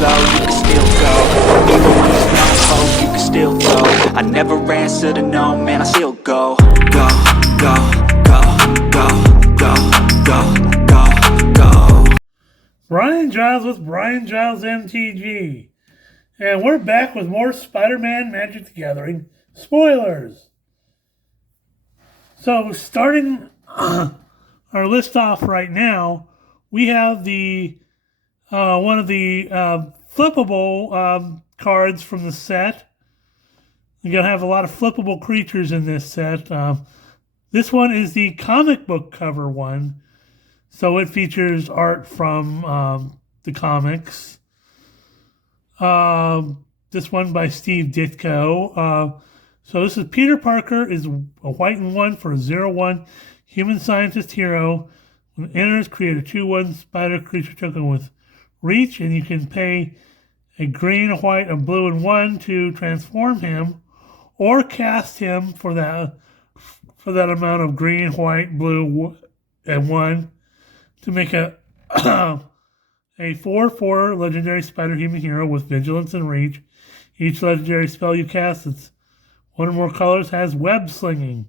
slow, you can still go. Even when there's no hope, you can still go. I never answer to no, man, I still go. Go, go, go, go, go, go, go, go. Brian Giles with Brian Giles MTG. And we're back with more Spider-Man Magic the Gathering spoilers. So starting our list off right now, we have the one of the flippable cards from the set. You're going to have a lot of flippable creatures in this set. This one is the comic book cover one. So it features art from the comics. This one by Steve Ditko. So this is Peter Parker is a white and 1 for a 0/1 human scientist hero. When it enters, create a 2/1 spider creature token with reach, and you can pay a green, a white, a blue, and 1 to transform him, or cast him for that amount of green, white, blue, and 1 to make a a 4/4 legendary spider human hero with vigilance and reach. Each legendary spell you cast that's one or more colors has web slinging.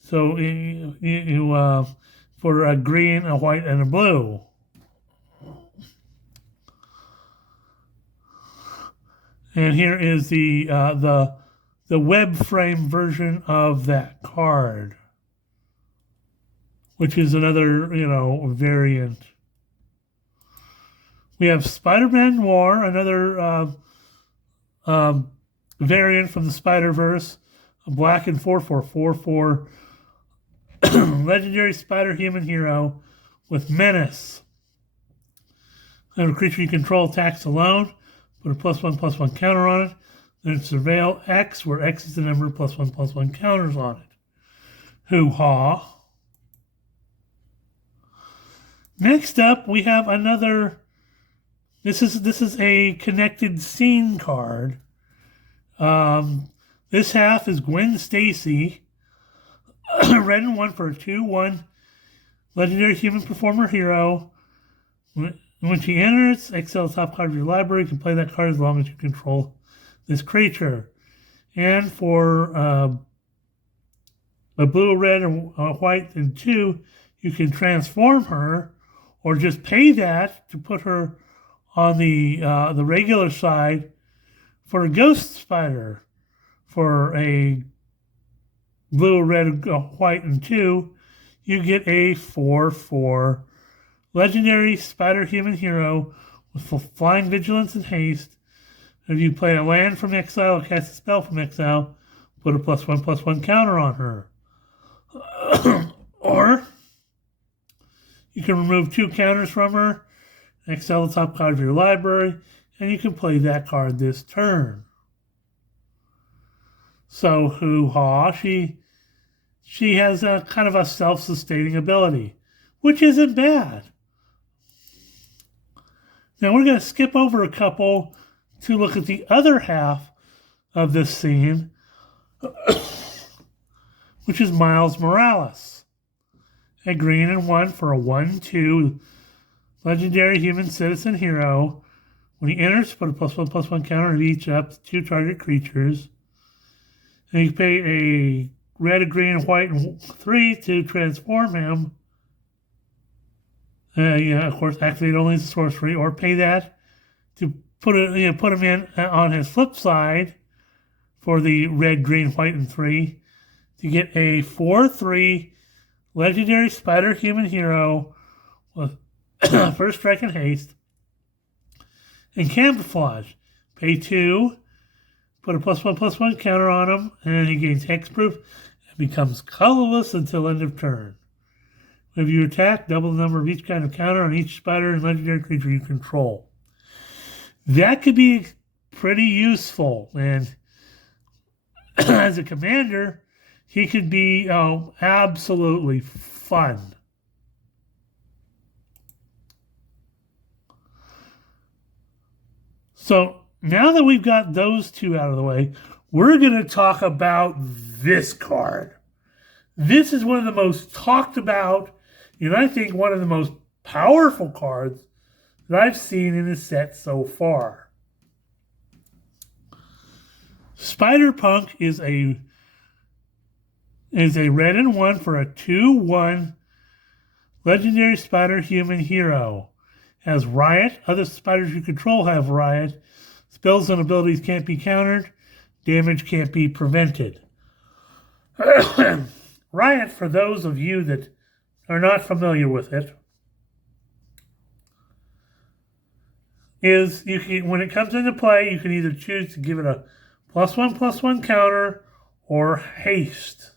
So you for a green, a white, and a blue. And here is the web frame version of that card, which is another variant. We have Spider-Man Noir, another variant from the Spider-Verse, a black and 4/4 legendary spider human hero with menace. When a creature you control attacks alone, put a +1/+1 counter on it. Then surveil X, where X is the number of +1/+1 counters on it. Hoo-ha. Next up, we have another. This is a connected scene card. This half is Gwen Stacy, red and 1 for a 2/1 legendary human performer hero. When she enters, exile the top card of your library. You can play that card as long as you control this creature. And for a blue, red, and white, and 2, you can transform her, or just pay that to put her on the regular side for a ghost spider. For a blue, red, white, and 2, you get a 4/4 legendary spider human hero with flying, vigilance, and haste. If you play a land from exile or cast a spell from exile, put a +1/+1 counter on her. Or you can remove 2 counters from her, exile the top card of your library, and you can play that card this turn. So, hoo-ha, she has a kind of a self-sustaining ability, which isn't bad. Now we're going to skip over a couple to look at the other half of this scene, which is Miles Morales. A green and 1 for a 1/2 legendary human citizen hero. When he enters, put a +1/+1 counter on each up to 2 target creatures. And you pay a red, a green, and white, and 3 to transform him. Of course, activate only as a sorcery, or pay that to put him in on his flip side for the red, green, white, and 3 to get a 4/3 legendary spider human hero with first strike and haste and camouflage. Pay 2, put a +1/+1 counter on him, and he gains hexproof and becomes colorless until end of turn. If you attack, double the number of each kind of counter on each spider and legendary creature you control. That could be pretty useful, and as a commander, he could be absolutely fun. So now that we've got those two out of the way, we're going to talk about this card. This is one of the most talked about, and I think one of the most powerful cards that I've seen in the set so far. Spider-Punk is a red and 1 for a 2/1 legendary spider human hero. Has Riot. Other spiders you control have Riot. Spells and abilities can't be countered. Damage can't be prevented. Riot, for those of you that are not familiar with it, is when it comes into play, you can either choose to give it a +1/+1 counter or haste.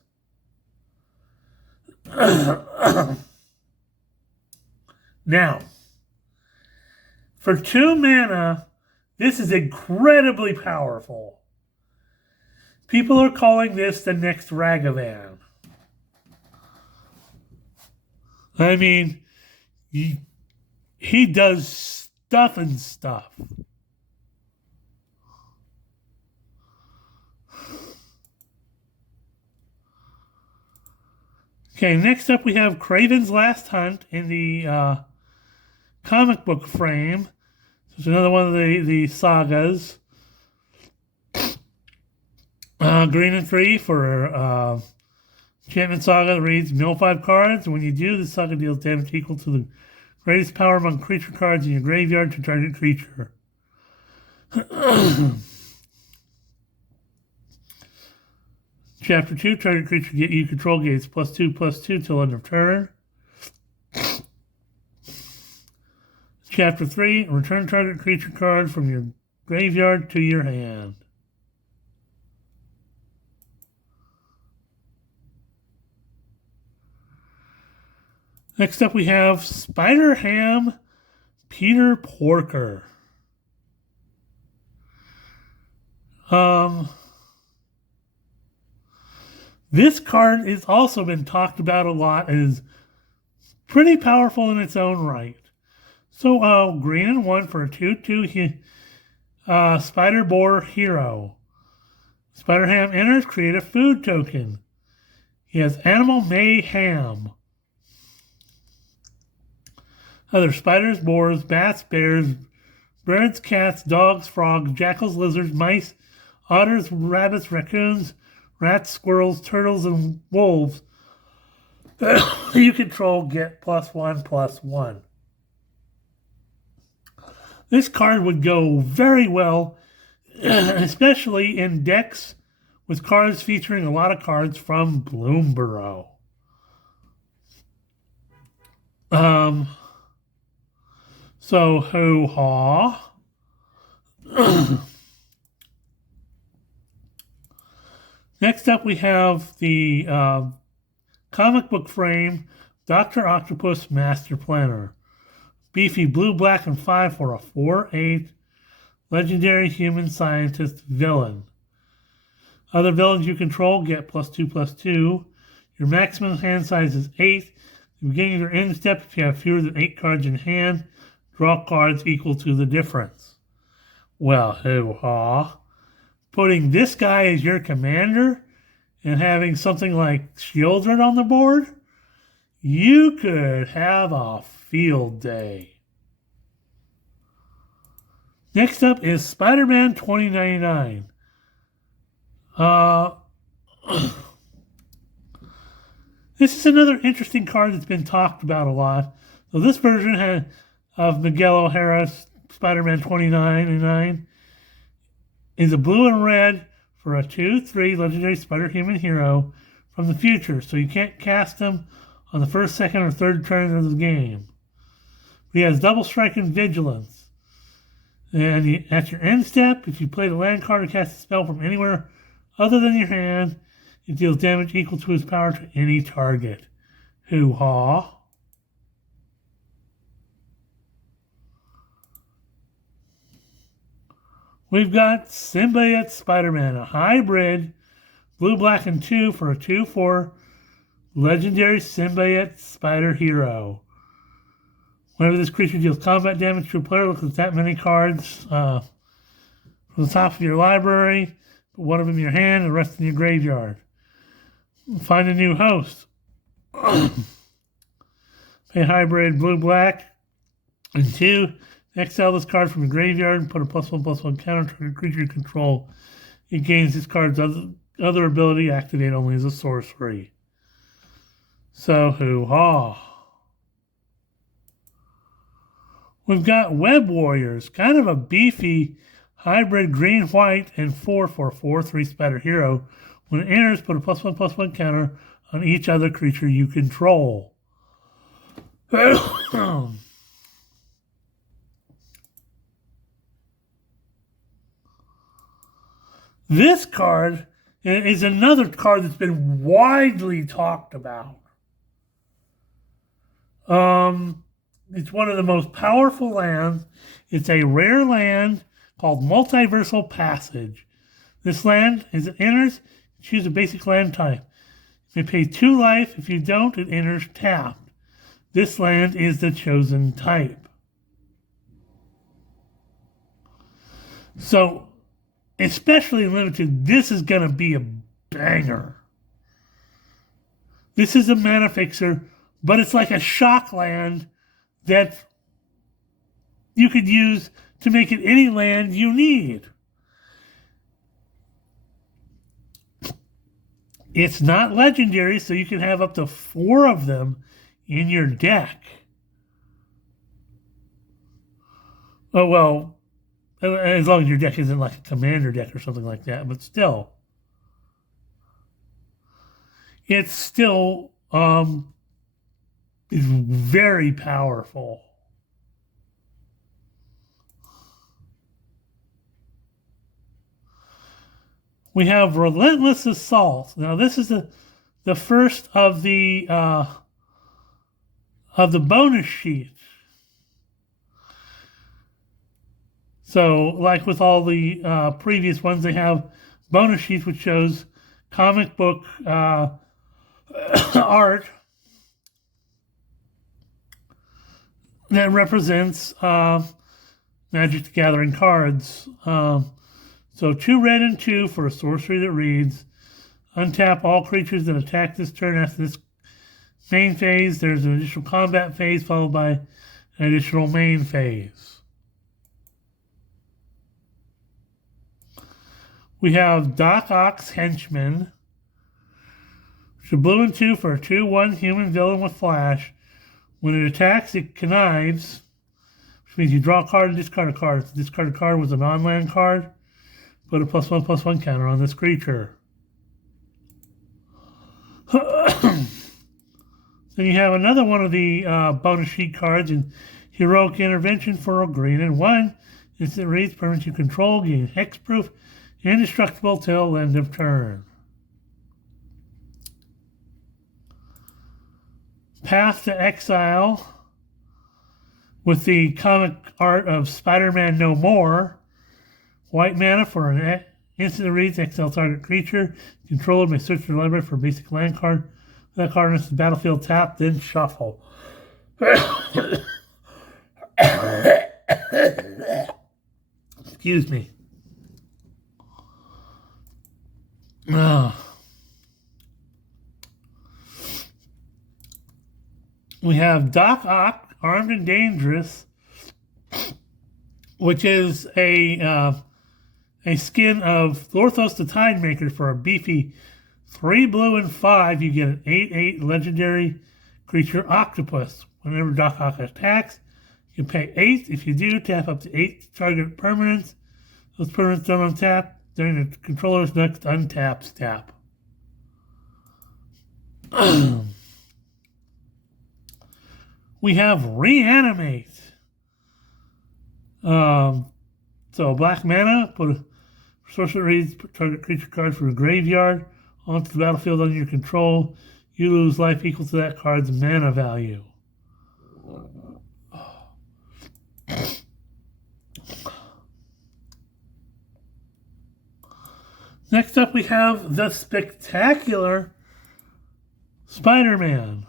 Now, for 2 mana, this is incredibly powerful. People are calling this the next Ragavan. I mean, he does stuff and stuff. Okay, next up we have Kraven's Last Hunt in the comic book frame. It's another one of the sagas. Green and 3 for Enchantment Saga that reads, mill 5 cards. When you do, the saga deals damage equal to the greatest power among creature cards in your graveyard to target creature. Chapter 2, target creature you control gains +2/+2 till end of turn. Chapter 3, return target creature card from your graveyard to your hand. Next up we have Spider-Ham Peter Porker. This card has also been talked about a lot and is pretty powerful in its own right. So, green and 1 for a 2/2 Spider Boar hero. Spider-Ham enters, create a food token. He has Animal Mayhem. Other spiders, boars, bats, bears, birds, cats, dogs, frogs, jackals, lizards, mice, otters, rabbits, raccoons, rats, squirrels, turtles, and wolves you control get +1/+1. This card would go very well, especially in decks with cards featuring a lot of cards from Bloomborough. So, hoo-ha. Next up, we have the comic book frame Dr. Octopus Master Planner. Beefy blue, black, and 5 for a 4/8 legendary human scientist villain. Other villains you control get +2/+2. Your maximum hand size is 8. At the beginning of your end step, if you have fewer than 8 cards in hand, draw cards equal to the difference. Well, hoo-ha. Putting this guy as your commander and having something like Shieldred on the board, you could have a field day. Next up is Spider-Man 2099. This is another interesting card that's been talked about a lot. So this version of Miguel O'Hara's Spider-Man 2099 is a blue and red for a 2/3 legendary spider-human hero from the future, so you can't cast him on the first, second, or third turn of the game. He has double strike and vigilance. And at your end step, if you play the land card or cast a spell from anywhere other than your hand, it deals damage equal to his power to any target. Hoo-ha. We've got Symbiote Spider-Man, a hybrid, blue, black, and 2 for a 2/4 legendary Symbiote Spider hero. Whenever this creature deals combat damage to a player, look at that many cards from the top of your library, put one of them in your hand, and the rest in your graveyard. Find a new host. Pay hybrid blue, black, and 2 Exile this card from the graveyard and put a +1/+1 counter to a creature you control. It gains this card's other ability, activate only as a sorcery. So, hoo-ha. We've got Web Warriors, kind of a beefy hybrid green-white and 4/4/4 3-spider hero. When it enters, put a +1/+1 counter on each other creature you control. This card is another card that's been widely talked about. It's one of the most powerful lands. It's a rare land called Multiversal Passage. This land, as it enters, choose a basic land type. You may pay 2 life. If you don't, it enters tapped. This land is the chosen type. So, especially limited, this is going to be a banger. This is a mana fixer, but it's like a shock land that you could use to make it any land you need. It's not legendary, so you can have up to 4 of them in your deck. Oh, well, as long as your deck isn't like a commander deck or something like that, but still. It's still is very powerful. We have Relentless Assault. Now this is the first of the bonus sheets. So, like with all the previous ones, they have bonus sheets which shows comic book art that represents Magic the Gathering cards. So 2 red and 2 for a sorcery that reads, untap all creatures that attack this turn after this main phase. There's an additional combat phase followed by an additional main phase. We have Doc Ock's Henchman, which is blue and 2 for a 2/1 human villain with flash. When it attacks, it connives, which means you draw a card and discard a card. If the discarded card was a non-land card, put a +1/+1 counter on this creature. Then you have another one of the bonus sheet cards in Heroic Intervention for a green and 1. Instant reads, permanents you control, gain hexproof, indestructible till end of turn. Path to Exile with the comic art of Spiderman No More. White mana for an instant that reads, exile target creature. Controller may search your library for a basic land card. That card enters the battlefield tap, then shuffle. Excuse me. We have Doc Ock, Armed and Dangerous, which is a skin of Thorthos the Tidemaker for a beefy 3 blue and 5. You get an 8/8 legendary creature octopus. Whenever Doc Ock attacks, you pay 8. If you do, tap up to 8 target permanents. Those permanents don't untap during the controller's next untap step. We have Reanimate. So black mana, put a sorcerer reads, target creature card from a graveyard onto the battlefield under your control. You lose life equal to that card's mana value. Next up we have the spectacular Spiderman.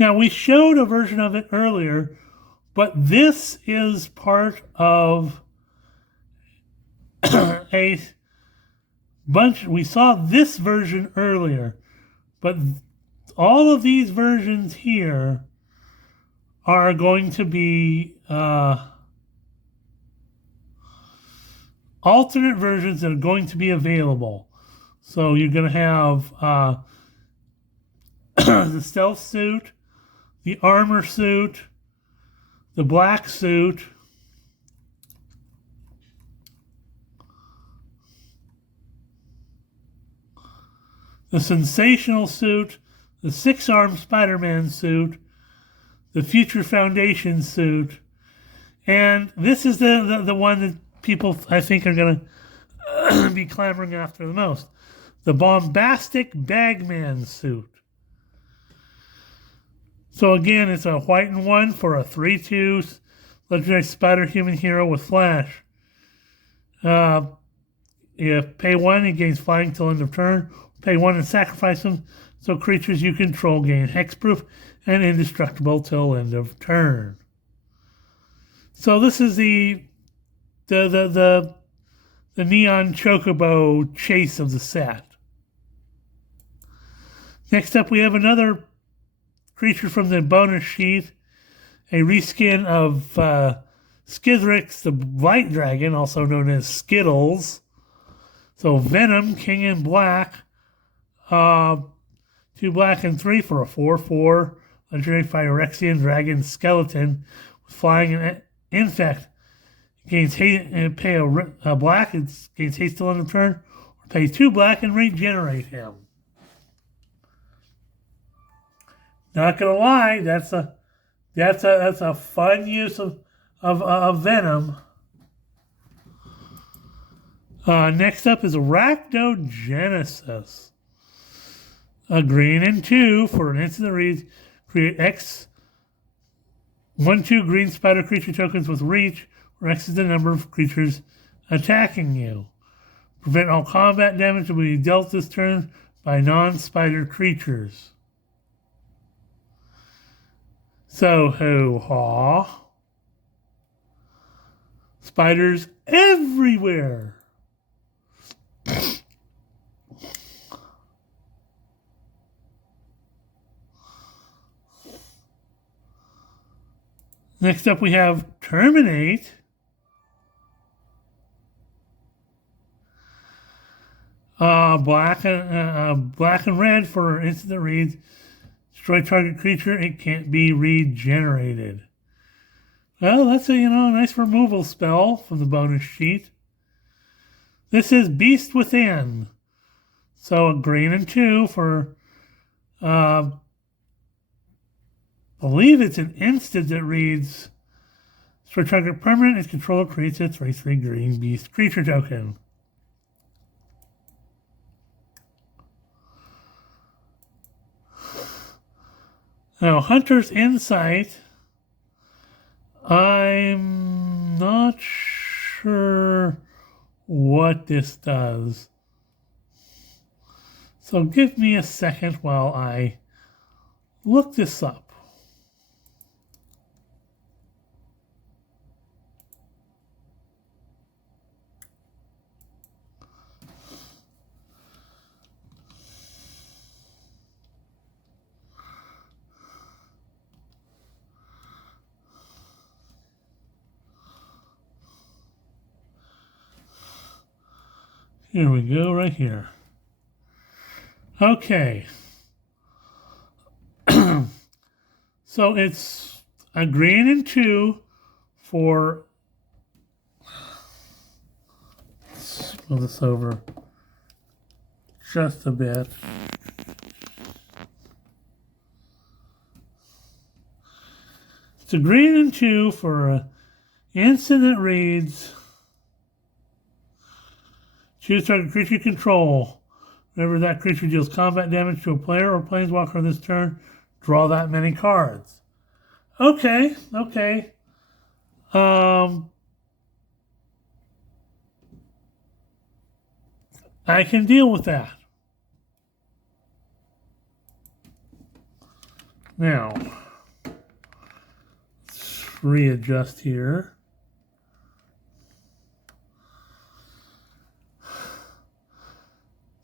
Now, we showed a version of it earlier, but this is part of a bunch. We saw this version earlier, but all of these versions here are going to be alternate versions that are going to be available. So you're going to have the stealth suit, the armor suit, the black suit, the sensational suit, the six-armed Spider-Man suit, the Future Foundation suit, and this is the one that people, I think, are going to be clamoring after the most. The Bombastic Bagman suit. So again, it's a white and one for a 3/2 legendary Spider-Human hero with Flash. If pay 1, he gains flying till end of turn. Pay 1 and sacrifice him, so creatures you control gain hexproof and indestructible till end of turn. So this is the neon chocobo chase of the set. Next up, we have another creature from the bonus sheet, a reskin of Skithrix, the Light Dragon, also known as Skittles. So Venom, King in Black, 2 black and 3 for a 4/4 legendary Phyrexian Dragon Skeleton with flying and infect. Gains haste and pay a black, it gains haste till end of turn, or pay 2 black and regenerate him. Not gonna lie, that's a fun use of Venom. Next up is Arachnogenesis. A green and 2 for an instant that reads, create X 1/2 green spider creature tokens with reach, where X is the number of creatures attacking you. Prevent all combat damage to be dealt this turn by non-spider creatures. So, ho-ha. Spiders everywhere. Next up, we have Terminate. Black and red for an instant that reads, destroy target creature, it can't be regenerated. Well, that's a nice removal spell from the bonus sheet. This is Beast Within. So a green and 2 for believe it's an instant that reads, destroy target permanent, its controller creates a 3/3 green beast creature token. Now, Hunter's Insight, I'm not sure what this does. So give me a second while I look this up. Here we go, right here. Okay. So it's a green and 2 for, let's move this over just a bit. It's a green and 2 for an instant that reads, choose target creature control. Whenever that creature deals combat damage to a player or planeswalker this turn, draw that many cards. Okay. I can deal with that. Now, let's readjust here.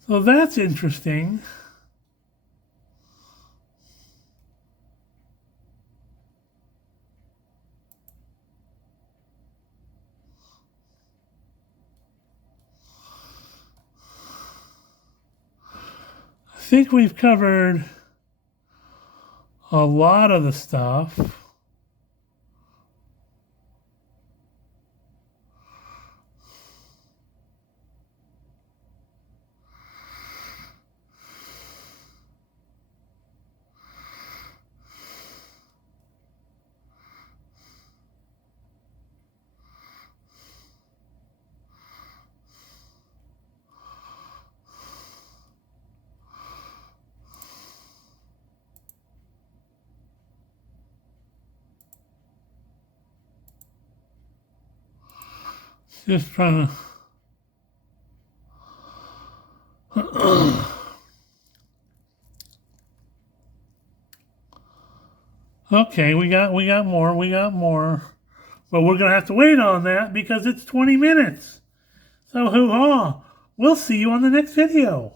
So that's interesting. think we've covered a lot of the stuff. Just trying to... Okay, we got more. But we're going to have to wait on that because it's 20 minutes. So hoo-ha. We'll see you on the next video.